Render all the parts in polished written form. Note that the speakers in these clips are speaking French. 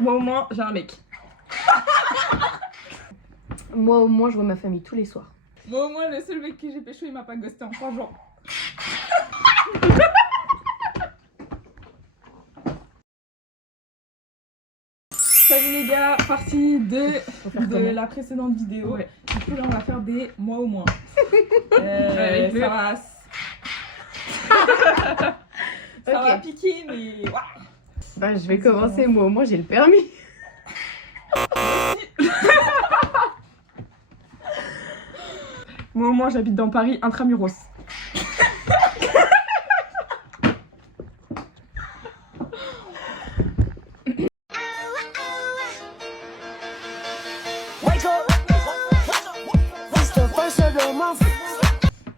Moi au moins, j'ai un mec. Moi au moins, je vois ma famille tous les soirs. Moi au moins, le seul mec que j'ai pécho, il m'a pas ghosté en 3 jours. Salut les gars, partie 2 de la précédente vidéo. Ouais. Du coup là on va faire des mois au moins. Ça va... ça va piquer mais... Bah je vais commencer, moi au moins j'ai le permis. Moi au moins j'habite dans Paris, intramuros.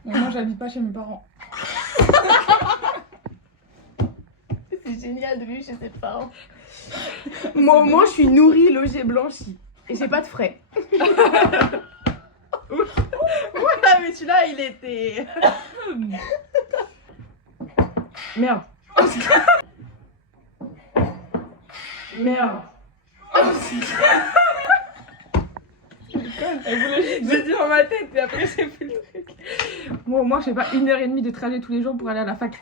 Moi j'habite pas chez mes parents. C'est génial de vivre chez ses parents. Moi au moins je suis nourrie, logée, blanchie. Et j'ai pas de frais. Ouais mais celui-là il était... Merde. Merde. J'ai dit dans ma tête et après j'ai fait le truc. Moi au moins je fais pas 1h30 de trajet tous les jours pour aller à la fac.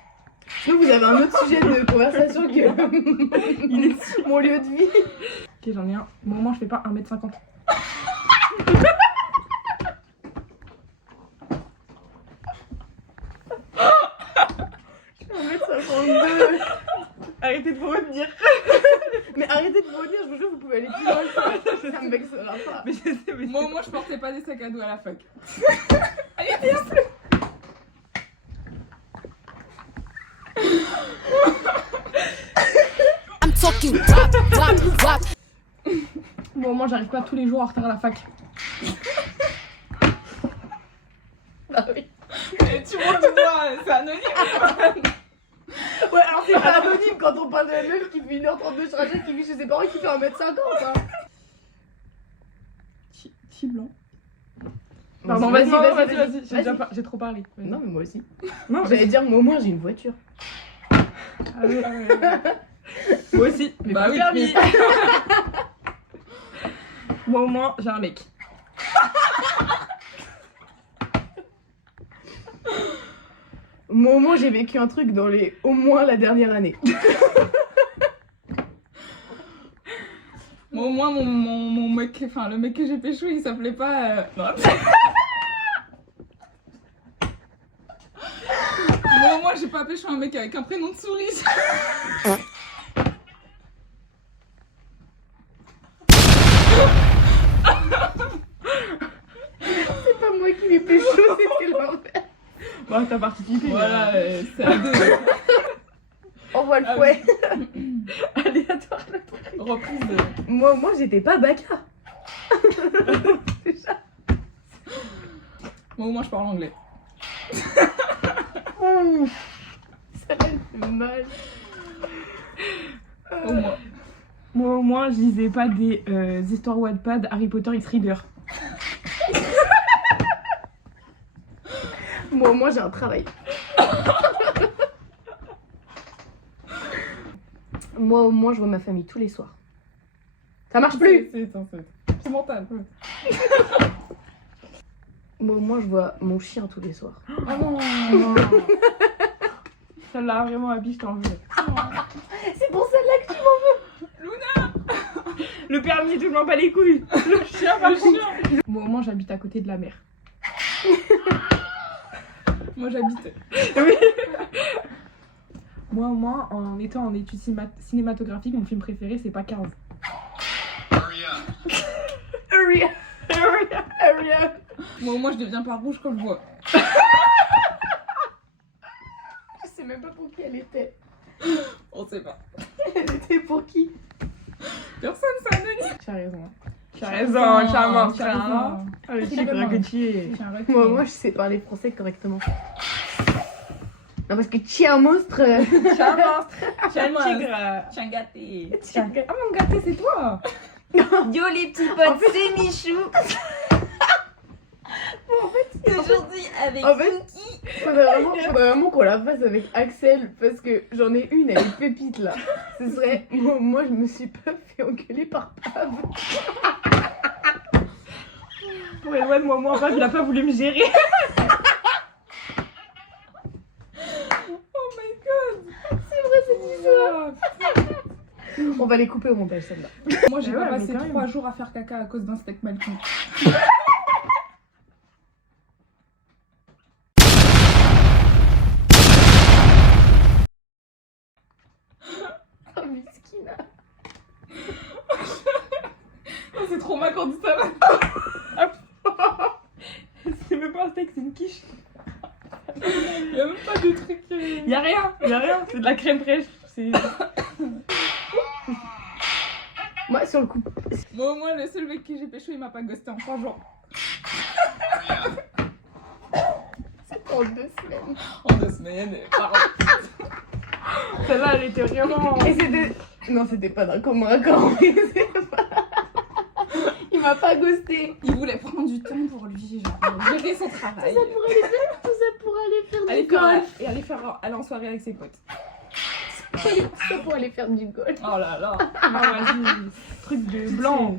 Sinon vous avez un autre sujet de conversation que il est sur mon lieu de vie. Ok j'en ai un. Moi au moins je fais pas 1m50. Arrêtez de vous retenir. Mais arrêtez de vous retenir, je vous jure, vous pouvez aller plus loin que ça. Ça me vexera pas. Mais je sais, mais moi au moins je portais pas des sacs à dos à la fac. Allez, viens plus. I'm talking rap, rap, rap. Moi au moins j'arrive pas tous les jours en retard à la fac. Bah oui. Et tu vois, c'est anonyme. Ouais, alors c'est pas anonyme quand on parle de la meuf qui fait 1h32 sur la chaise, qui vit chez ses parents et qui fait 1m50. Hein. Petit blanc. Pardon, vas-y. J'ai trop parlé. Non, mais moi aussi. Non, j'allais dire, moi au moins j'ai une voiture. Ah oui. Moi aussi. Mais bah pas oui, permis. Moi au moins, j'ai un mec. Moi au moins j'ai vécu un truc dans les... au moins la dernière année. Moi au moins mon mec, enfin le mec que j'ai pécho il s'appelait pas... Non. Moi au moins j'ai pas pécho un mec avec un prénom de souris. C'est pas moi qui l'ai pécho, c'était l'envers. Bon t'as participé. Voilà, c'est à deux. On voit le fouet. Aléatoire le truc. Reprise de... Moi j'étais pas baka. C'est ça. Moi au moins je parle anglais. Ça fait mal. Au moins. Moi au moins je lisais pas des histoires Wattpad, Harry Potter X Reader. Moi au moins j'ai un travail. Moi au moins je vois ma famille tous les soirs. Ça marche plus. C'est mental. Moi au moins je vois mon chien tous les soirs. Ah non. Celle-là vraiment Abby, je t'en veux. C'est pour celle-là que tu m'en veux. Luna. Le permis, je m'en bats les couilles. Le chien, pas le chien. Moi au moins j'habite à côté de la mer. Moi j'habite... Oui. Moi au moins en étant en études cinématographiques, mon film préféré c'est pas 15. Hurry up. Moi au moins je deviens pas rouge quand je vois. Je sais même pas pour qui elle était. On sait pas. Elle était pour qui? Personne, c'est anonyme. Tu as raison. Tu as raison. Ah mais tu crois que tu es... Moi je sais parler français correctement. Non parce que tu es un monstre. Tu es un monstre. Tu es un tigre. Tu es un gâté. Ah mon gâté c'est toi. Yo les petits potes, c'est Michou. Aujourd'hui avec En fait, faudrait vraiment qu'on la fasse avec Axel parce que j'en ai une, elle est pépite là. Ce serait. Moi, je me suis pas fait engueuler par Pav. Pour Eloane, moi, en fait, il a pas voulu me gérer. Oh my god. C'est vrai, cette histoire. On va les couper au montage, celle-là. Moi j'ai Mais pas ouais, passé mais quand 3 jours à faire caca à cause d'un steak mal cuit. Oh, miskina. Oh, c'est trop mal quand on dit ça. C'est même pas un steak, c'est une quiche. Il y a même pas de truc. Y'a rien, c'est de la crème fraîche. C'est... Moi, sur le coup. Bon, au moins le seul mec que j'ai pécho il m'a pas ghosté en 3 jours. C'est en 2 semaines. En 2 semaines, pardon. Celle-là, elle était vraiment... Et c'était. Non, c'était pas d'un commun accord. Il m'a pas ghosté. Il voulait prendre du temps pour lui, genre gérer son travail. Tout ça pour aller faire Aller du golf. faire, et aller en soirée avec ses potes. Tout ça pour aller faire du golf. Oh là là. Ah, vas-y, truc de blanc.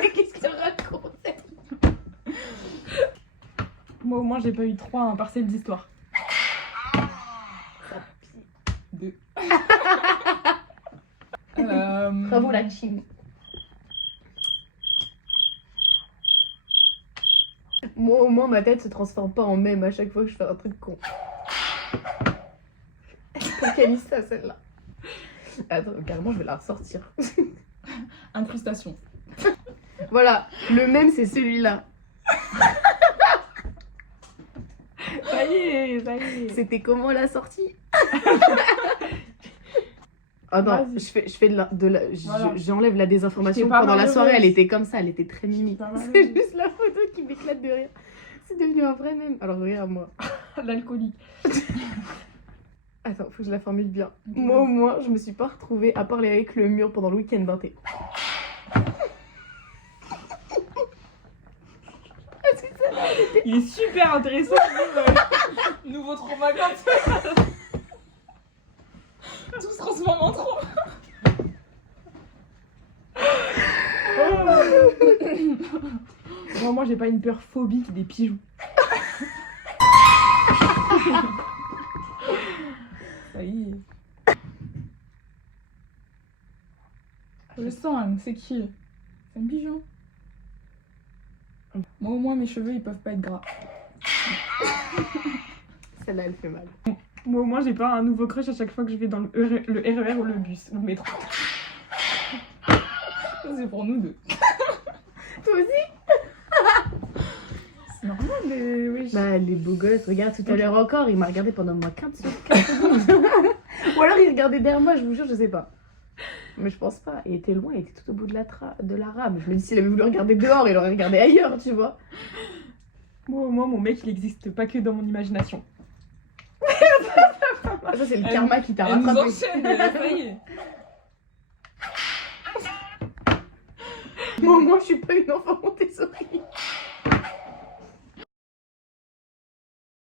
Mais qu'est-ce que tu racontes? Moi, au moins, j'ai pas eu 3 en partiel d'histoire. 2. Bravo la team. Moi, au moins, ma tête se transforme pas en mème à chaque fois que je fais un truc con. Quelle ça, celle-là? Attends, carrément, je vais la ressortir. Incrustation. Voilà, le mème, c'est celui-là. Ça y est, ça y est. C'était comment la sortie? Attends, Vas-y. je fais Voilà. j'enlève la désinformation. J'étais pas Pendant la malheureuse. soirée, elle était comme ça, elle était très mimi. Pas malheureuse. C'est juste la photo qui m'éclate de rire. C'est devenu un vrai mème. Alors regarde-moi. L'alcoolique. Attends, faut que je la formule bien. Ok. Moi au moins, je me suis pas retrouvée à parler avec le mur pendant le week-end d'un thé. Il est super intéressant. Nouveau trauma quand tout se transforme en trop. Moi, j'ai pas une peur phobique des pigeons. Ça y est. Je le sens, hein, c'est qui? C'est un pigeon. Moi au moins mes cheveux ils peuvent pas être gras. Celle-là, elle fait mal. Moi, au moins, j'ai pas un nouveau crush à chaque fois que je vais dans le RER ou le bus, le métro. Ça, c'est pour nous deux. Toi aussi? C'est normal, mais oui. Bah, les beaux gosses, regarde, tout à l'heure encore, il m'a regardé pendant moins 15 secondes. Ou alors il regardait derrière moi, je vous jure, je sais pas. Mais je pense pas. Il était loin, il était tout au bout de la rame. Je me dis, s'il avait voulu regarder dehors, il aurait regardé ailleurs, tu vois. Moi, au moins, mon mec, il existe pas que dans mon imagination. Ah, ça, c'est le karma qui t'a Elle nous rattrapé. enchaîne, ça y est. Moi, je suis pas une enfant Montessori.